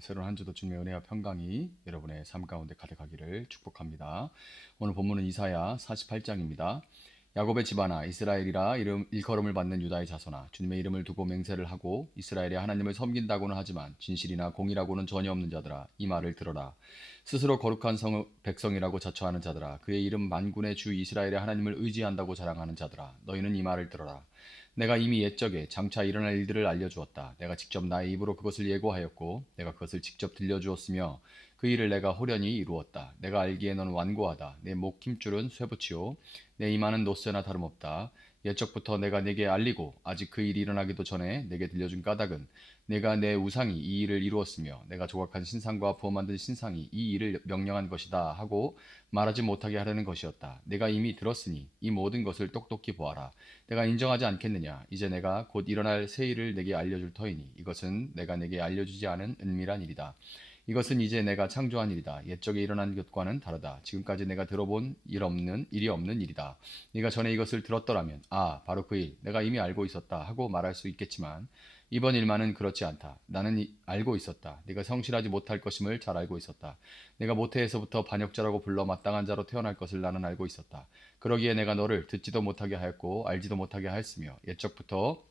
새로운 한 주도 주님의 은혜와 평강이 여러분의 삶 가운데 가득하기를 축복합니다. 오늘 본문은 이사야 48장입니다. 야곱의 집안아 이스라엘이라 일컬음을 받는 유다의 자손아 주님의 이름을 두고 맹세를 하고 이스라엘의 하나님을 섬긴다고는 하지만 진실이나 공의라고는 전혀 없는 자들아 이 말을 들어라. 스스로 거룩한 백성이라고 자처하는 자들아 그의 이름 만군의 주 이스라엘의 하나님을 의지한다고 자랑하는 자들아 너희는 이 말을 들어라. 내가 이미 옛적에 장차 일어날 일들을 알려주었다. 내가 직접 나의 입으로 그것을 예고하였고 내가 그것을 직접 들려주었으며 그 일을 내가 호련히 이루었다. 내가 알기에 너는 완고하다. 내 목 힘줄은 쇠붙이요 내 이마는 노쇠나 다름없다. 옛적부터 내가 내게 알리고 아직 그 일이 일어나기도 전에 내게 들려준 까닭은 내가 내 우상이 이 일을 이루었으며 내가 조각한 신상과 부어 만든 신상이 이 일을 명령한 것이다 하고 말하지 못하게 하려는 것이었다. 내가 이미 들었으니 이 모든 것을 똑똑히 보아라. 내가 인정하지 않겠느냐. 이제 내가 곧 일어날 새 일을 내게 알려줄 터이니 이것은 내가 내게 알려주지 않은 은밀한 일이다. 이것은 이제 내가 창조한 일이다. 옛적에 일어난 것과는 다르다. 지금까지 내가 들어본 일이 없는 일이다. 네가 전에 이것을 들었더라면 바로 그 일 내가 이미 알고 있었다 하고 말할 수 있겠지만 이번 일만은 그렇지 않다. 나는 알고 있었다. 네가 성실하지 못할 것임을 잘 알고 있었다. 내가 모태에서부터 반역자라고 불러 마땅한 자로 태어날 것을 나는 알고 있었다. 그러기에 내가 너를 듣지도 못하게 하였고 알지도 못하게 하였으며 옛적부터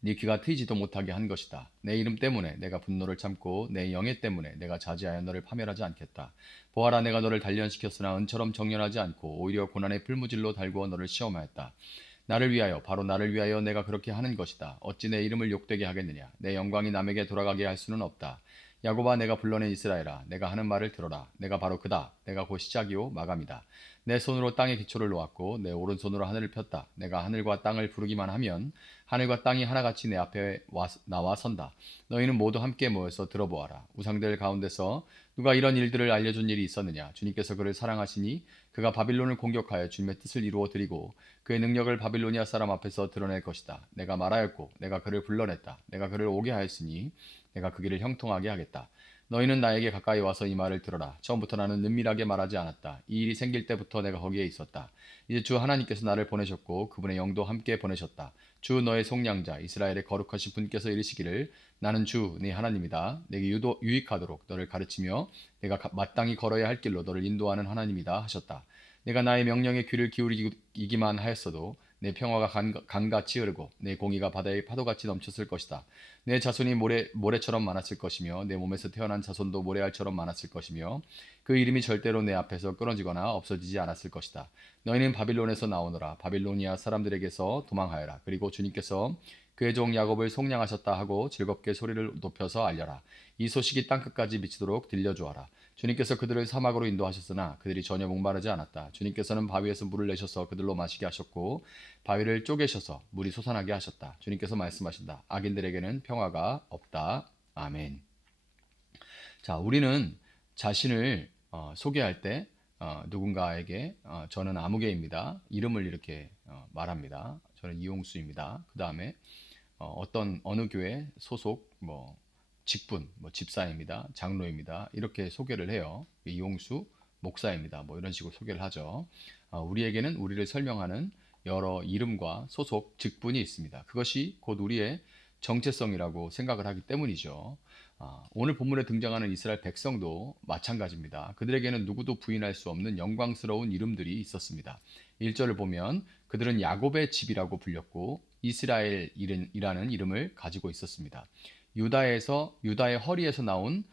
네 귀가 트이지도 못하게 한 것이다. 내 이름 때문에 내가 분노를 참고 내 영예 때문에 내가 자제하여 너를 파멸하지 않겠다. 보아라 내가 너를 단련시켰으나 은처럼 정렬하지 않고 오히려 고난의 풀무질로 달구어 너를 시험하였다. 나를 위하여 바로 나를 위하여 내가 그렇게 하는 것이다. 어찌 내 이름을 욕되게 하겠느냐. 내 영광이 남에게 돌아가게 할 수는 없다. 야곱아 내가 불러낸 이스라엘아 내가 하는 말을 들어라. 내가 바로 그다. 내가 곧 시작이요 마감이다. 내 손으로 땅의 기초를 놓았고 내 오른손으로 하늘을 폈다. 내가 하늘과 땅을 부르기만 하면 하늘과 땅이 하나같이 내 앞에 나와 선다. 너희는 모두 함께 모여서 들어보아라. 우상들 가운데서 누가 이런 일들을 알려준 일이 있었느냐. 주님께서 그를 사랑하시니 그가 바빌론을 공격하여 주님의 뜻을 이루어 드리고 그의 능력을 바빌로니아 사람 앞에서 드러낼 것이다. 내가 말하였고 내가 그를 불러냈다. 내가 그를 오게 하였으니 내가 그 길을 형통하게 하겠다. 너희는 나에게 가까이 와서 이 말을 들어라. 처음부터 나는 은밀하게 말하지 않았다. 이 일이 생길 때부터 내가 거기에 있었다. 이제 주 하나님께서 나를 보내셨고 그분의 영도 함께 보내셨다. 주 너의 속량자 이스라엘의 거룩하신 분께서 이르시기를 나는 주 네 하나님이다. 내게 유익하도록 너를 가르치며 내가 마땅히 걸어야 할 길로 너를 인도하는 하나님이다 하셨다. 내가 나의 명령에 귀를 기울이기만 하였어도 내 평화가 강같이 흐르고 내 공의가 바다의 파도같이 넘쳤을 것이다. 내 자손이 모래처럼 많았을 것이며 내 몸에서 태어난 자손도 모래알처럼 많았을 것이며 그 이름이 절대로 내 앞에서 끊어지거나 없어지지 않았을 것이다. 너희는 바빌론에서 나오너라. 바빌로니아 사람들에게서 도망하여라. 그리고 주님께서 그의 종 야곱을 속량하셨다 하고 즐겁게 소리를 높여서 알려라. 이 소식이 땅끝까지 미치도록 들려주어라. 주님께서 그들을 사막으로 인도하셨으나 그들이 전혀 목마르지 않았다. 주님께서는 바위에서 물을 내셔서 그들로 마시게 하셨고 바위를 쪼개셔서 물이 솟아나게 하셨다. 주님께서 말씀하신다. 악인들에게는 평화가 없다. 아멘. 자, 우리는 자신을 소개할 때 누군가에게 저는 아무개입니다. 이름을 이렇게 말합니다. 저는 이용수입니다. 그 다음에 어떤 어느 교회 소속 직분 집사입니다. 장로입니다. 이렇게 소개를 해요. 이용수 목사입니다. 이런 식으로 소개를 하죠. 우리에게는 우리를 설명하는 여러 이름과 소속 직분이 있습니다. 그것이 곧 우리의 정체성이라고 생각을 하기 때문이죠. 오늘 본문에 등장하는 이스라엘 백성도 마찬가지입니다. 그들에게는 누구도 부인할 수 없는 영광스러운 이름들이 있었습니다. 1절을 보면 그들은 야곱의 집이라고 불렸고 이스라엘이라는 이름을 가지고 있었습니다. 유다의 허리에서 나온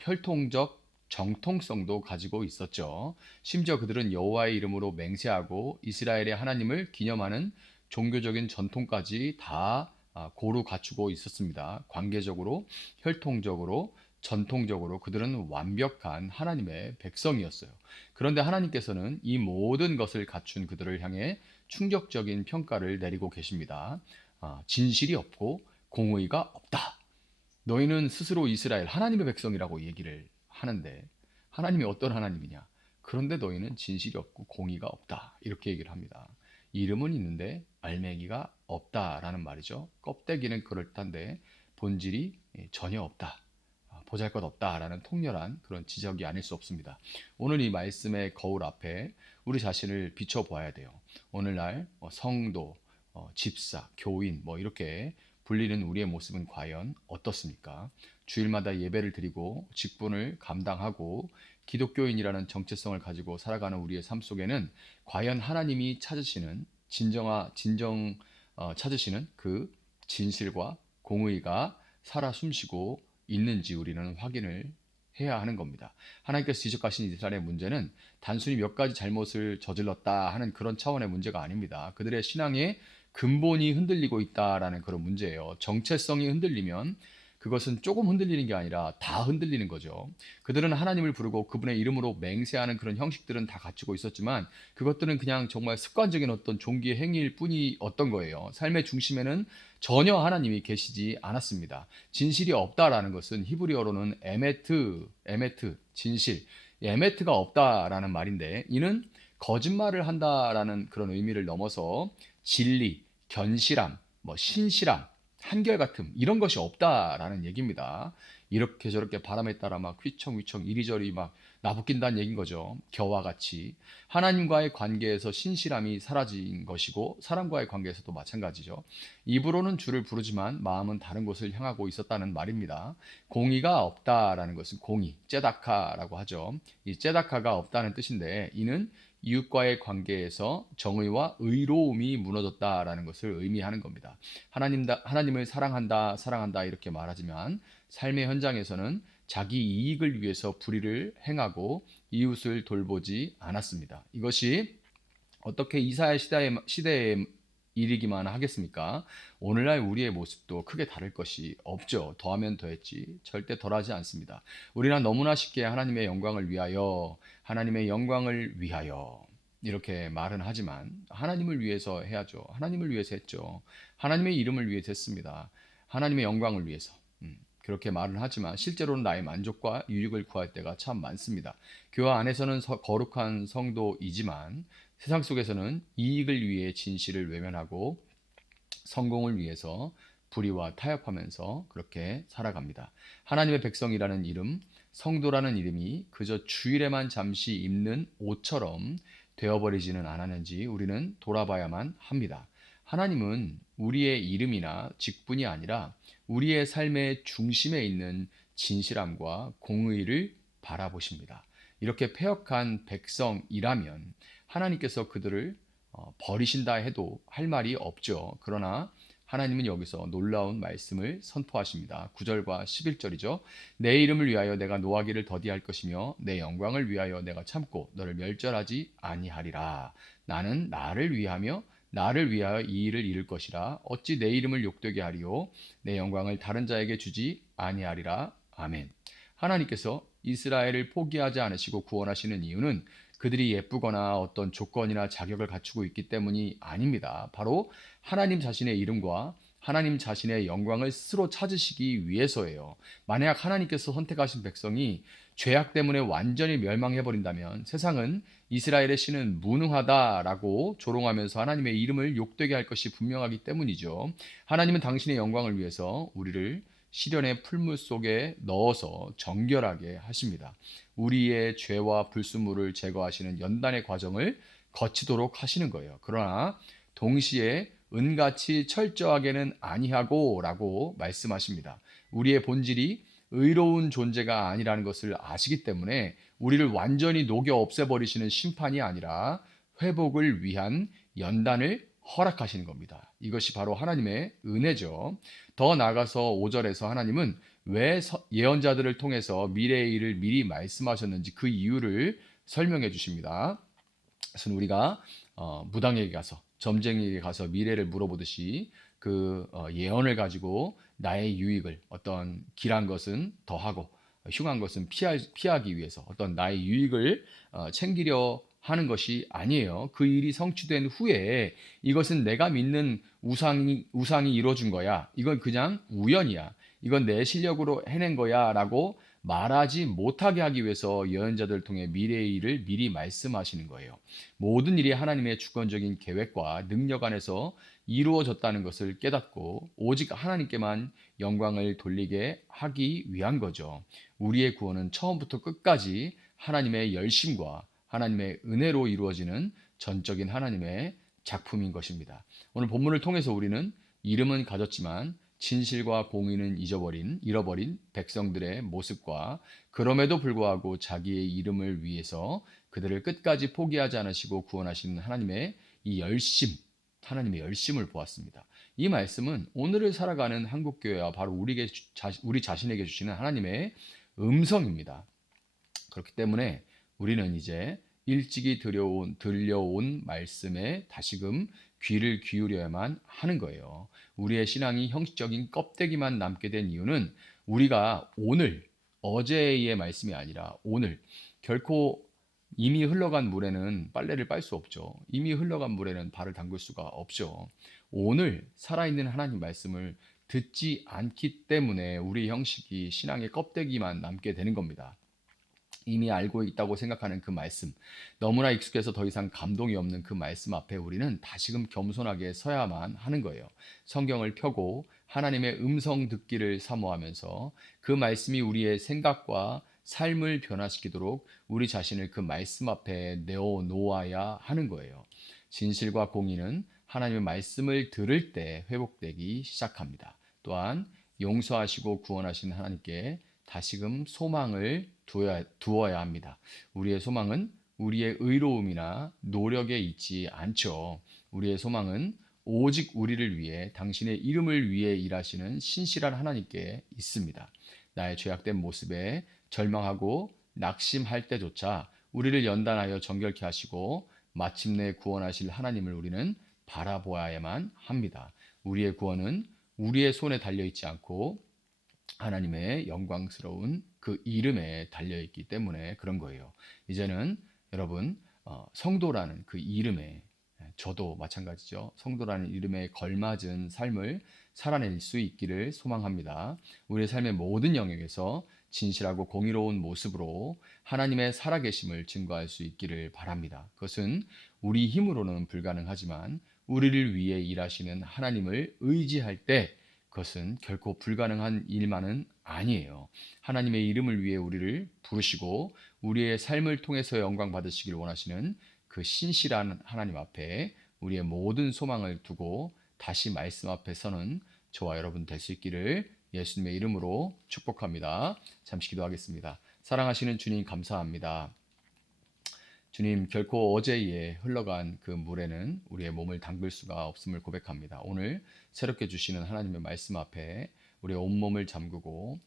혈통적 정통성도 가지고 있었죠. 심지어 그들은 여호와의 이름으로 맹세하고 이스라엘의 하나님을 기념하는 종교적인 전통까지 다 고루 갖추고 있었습니다. 관계적으로, 혈통적으로, 전통적으로 그들은 완벽한 하나님의 백성이었어요. 그런데 하나님께서는 이 모든 것을 갖춘 그들을 향해 충격적인 평가를 내리고 계십니다. 진실이 없고 공의가 없다. 너희는 스스로 이스라엘 하나님의 백성이라고 얘기를 하는데 하나님이 어떤 하나님이냐? 그런데 너희는 진실이 없고 공의가 없다. 이렇게 얘기를 합니다. 이름은 있는데 알맹이가 없다라는 말이죠. 껍데기는 그럴듯한데 본질이 전혀 없다. 보잘것없다라는 통렬한 그런 지적이 아닐 수 없습니다. 오늘 이 말씀의 거울 앞에 우리 자신을 비춰보아야 돼요. 오늘날 성도, 집사, 교인 이렇게 불리는 우리의 모습은 과연 어떻습니까? 주일마다 예배를 드리고 직분을 감당하고 기독교인이라는 정체성을 가지고 살아가는 우리의 삶 속에는 과연 하나님이 찾으시는 찾으시는 그 진실과 공의가 살아 숨쉬고 있는지 우리는 확인을 해야 하는 겁니다. 하나님께서 지적하신 이스라엘의 문제는 단순히 몇 가지 잘못을 저질렀다 하는 그런 차원의 문제가 아닙니다. 그들의 신앙의 근본이 흔들리고 있다라는 그런 문제예요. 정체성이 흔들리면 그것은 조금 흔들리는 게 아니라 다 흔들리는 거죠. 그들은 하나님을 부르고 그분의 이름으로 맹세하는 그런 형식들은 다 갖추고 있었지만 그것들은 그냥 정말 습관적인 어떤 종기의 행위일 뿐이었던 거예요. 삶의 중심에는 전혀 하나님이 계시지 않았습니다. 진실이 없다라는 것은 히브리어로는 에메트, 진실, 에메트가 없다라는 말인데 이는 거짓말을 한다라는 그런 의미를 넘어서 진리, 견실함, 신실함, 한결같음 이런 것이 없다라는 얘기입니다. 이렇게 저렇게 바람에 따라 막 휘청휘청 이리저리 막 나부낀다는 얘기인 거죠. 겨와 같이 하나님과의 관계에서 신실함이 사라진 것이고 사람과의 관계에서도 마찬가지죠. 입으로는 주를 부르지만 마음은 다른 곳을 향하고 있었다는 말입니다. 공의가 없다라는 것은 공의, 째다카라고 하죠. 이 째다카가 없다는 뜻인데 이는 이웃과의 관계에서 정의와 의로움이 무너졌다라는 것을 의미하는 겁니다. 하나님을 사랑한다 이렇게 말하지만 삶의 현장에서는 자기 이익을 위해서 불의를 행하고 이웃을 돌보지 않았습니다. 이것이 어떻게 이사야 시대의 일이기만 하겠습니까? 오늘날 우리의 모습도 크게 다를 것이 없죠. 더하면 더했지 절대 덜하지 않습니다. 우리는 너무나 쉽게 하나님의 영광을 위하여 이렇게 말은 하지만 하나님을 위해서 해야죠. 하나님을 위해서 했죠. 하나님의 이름을 위해서 했습니다. 하나님의 영광을 위해서. 그렇게 말은 하지만 실제로는 나의 만족과 유익을 구할 때가 참 많습니다. 교회 안에서는 거룩한 성도이지만 세상 속에서는 이익을 위해 진실을 외면하고 성공을 위해서 불의와 타협하면서 그렇게 살아갑니다. 하나님의 백성이라는 이름, 성도라는 이름이 그저 주일에만 잠시 입는 옷처럼 되어버리지는 않았는지 우리는 돌아봐야만 합니다. 하나님은 우리의 이름이나 직분이 아니라 우리의 삶의 중심에 있는 진실함과 공의를 바라보십니다. 이렇게 패역한 백성이라면 하나님께서 그들을 버리신다 해도 할 말이 없죠. 그러나 하나님은 여기서 놀라운 말씀을 선포하십니다. 9절과 11절이죠. 내 이름을 위하여 내가 노하기를 더디할 것이며 내 영광을 위하여 내가 참고 너를 멸절하지 아니하리라. 나는 나를 위하여 이 일을 이룰 것이라. 어찌 내 이름을 욕되게 하리요 내 영광을 다른 자에게 주지 아니하리라. 아멘. 하나님께서 이스라엘을 포기하지 않으시고 구원하시는 이유는 그들이 예쁘거나 어떤 조건이나 자격을 갖추고 있기 때문이 아닙니다. 바로 하나님 자신의 이름과 하나님 자신의 영광을 스스로 찾으시기 위해서예요. 만약 하나님께서 선택하신 백성이 죄악 때문에 완전히 멸망해버린다면 세상은 이스라엘의 신은 무능하다라고 조롱하면서 하나님의 이름을 욕되게 할 것이 분명하기 때문이죠. 하나님은 당신의 영광을 위해서 우리를 시련의 풀물 속에 넣어서 정결하게 하십니다. 우리의 죄와 불순물을 제거하시는 연단의 과정을 거치도록 하시는 거예요. 그러나 동시에 은같이 철저하게는 아니하고 라고 말씀하십니다. 우리의 본질이 의로운 존재가 아니라는 것을 아시기 때문에 우리를 완전히 녹여 없애버리시는 심판이 아니라 회복을 위한 연단을 허락하시는 겁니다. 이것이 바로 하나님의 은혜죠. 더 나아가서 5절에서 하나님은 왜 예언자들을 통해서 미래의 일을 미리 말씀하셨는지 그 이유를 설명해 주십니다. 그래서 우리가 무당에게 가서 점쟁이에게 가서 미래를 물어보듯이 그 예언을 가지고 나의 유익을 어떤 길한 것은 더하고 흉한 것은 피하기 위해서 어떤 나의 유익을 챙기려 하는 것이 아니에요. 그 일이 성취된 후에 이것은 내가 믿는 우상이 이루어준 거야. 이건 그냥 우연이야. 이건 내 실력으로 해낸 거야 라고 말하지 못하게 하기 위해서 예언자들을 통해 미래의 일을 미리 말씀하시는 거예요. 모든 일이 하나님의 주권적인 계획과 능력 안에서 이루어졌다는 것을 깨닫고 오직 하나님께만 영광을 돌리게 하기 위한 거죠. 우리의 구원은 처음부터 끝까지 하나님의 열심과 하나님의 은혜로 이루어지는 전적인 하나님의 작품인 것입니다. 오늘 본문을 통해서 우리는 이름은 가졌지만 진실과 공의는 잃어버린 백성들의 모습과 그럼에도 불구하고 자기의 이름을 위해서 그들을 끝까지 포기하지 않으시고 구원하시는 하나님의 이 열심, 하나님의 열심을 보았습니다. 이 말씀은 오늘을 살아가는 한국교회와 바로 우리 자신에게 주시는 하나님의 음성입니다. 그렇기 때문에 우리는 이제 일찍이 들려온 말씀에 다시금 귀를 기울여야만 하는 거예요. 우리의 신앙이 형식적인 껍데기만 남게 된 이유는 우리가 오늘, 어제의 말씀이 아니라 오늘, 결코 이미 흘러간 물에는 빨래를 빨 수 없죠. 이미 흘러간 물에는 발을 담글 수가 없죠. 오늘 살아있는 하나님 말씀을 듣지 않기 때문에 우리 형식이 신앙의 껍데기만 남게 되는 겁니다. 이미 알고 있다고 생각하는 그 말씀, 너무나 익숙해서 더 이상 감동이 없는 그 말씀 앞에 우리는 다시금 겸손하게 서야만 하는 거예요. 성경을 펴고 하나님의 음성 듣기를 사모하면서 그 말씀이 우리의 생각과 삶을 변화시키도록 우리 자신을 그 말씀 앞에 내어놓아야 하는 거예요. 진실과 공의는 하나님의 말씀을 들을 때 회복되기 시작합니다. 또한 용서하시고 구원하신 하나님께 다시금 소망을 두어야 합니다. 우리의 소망은 우리의 의로움이나 노력에 있지 않죠. 우리의 소망은 오직 우리를 위해 당신의 이름을 위해 일하시는 신실한 하나님께 있습니다. 나의 죄악된 모습에 절망하고 낙심할 때조차 우리를 연단하여 정결케 하시고 마침내 구원하실 하나님을 우리는 바라보아야만 합니다. 우리의 구원은 우리의 손에 달려 있지 않고 하나님의 영광스러운 그 이름에 달려있기 때문에 그런 거예요. 이제는 여러분 성도라는 그 이름에, 저도 마찬가지죠. 성도라는 이름에 걸맞은 삶을 살아낼 수 있기를 소망합니다. 우리의 삶의 모든 영역에서 진실하고 공의로운 모습으로 하나님의 살아계심을 증거할 수 있기를 바랍니다. 그것은 우리 힘으로는 불가능하지만 우리를 위해 일하시는 하나님을 의지할 때 그것은 결코 불가능한 일만은 아니에요. 하나님의 이름을 위해 우리를 부르시고 우리의 삶을 통해서 영광 받으시길 원하시는 그 신실한 하나님 앞에 우리의 모든 소망을 두고 다시 말씀 앞에 서는 저와 여러분 될 수 있기를 예수님의 이름으로 축복합니다. 잠시 기도하겠습니다. 사랑하시는 주님 감사합니다. 주님, 결코 어제에 흘러간 그 물에는 우리의 몸을 담글 수가 없음을 고백합니다. 오늘 새롭게 주시는 하나님의 말씀 앞에 우리의 온몸을 잠그고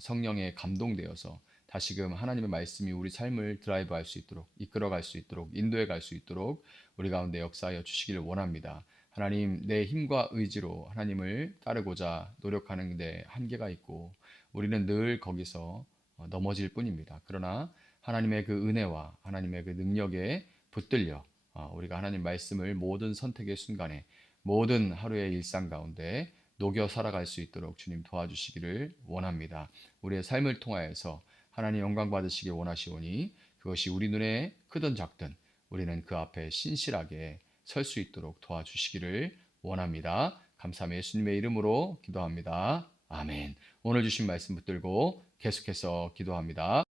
성령에 감동되어서 다시금 하나님의 말씀이 우리 삶을 드라이브할 수 있도록, 이끌어갈 수 있도록, 인도해 갈 수 있도록 우리 가운데 역사하여 주시기를 원합니다. 하나님, 내 힘과 의지로 하나님을 따르고자 노력하는 데 한계가 있고 우리는 늘 거기서 넘어질 뿐입니다. 그러나 하나님의 그 은혜와 하나님의 그 능력에 붙들려 우리가 하나님 말씀을 모든 선택의 순간에, 모든 하루의 일상 가운데 녹여 살아갈 수 있도록 주님 도와주시기를 원합니다. 우리의 삶을 통하여서 하나님 영광 받으시길 원하시오니 그것이 우리 눈에 크든 작든 우리는 그 앞에 신실하게 설 수 있도록 도와주시기를 원합니다. 감사하며 예수님의 이름으로 기도합니다. 아멘. 오늘 주신 말씀 붙들고 계속해서 기도합니다.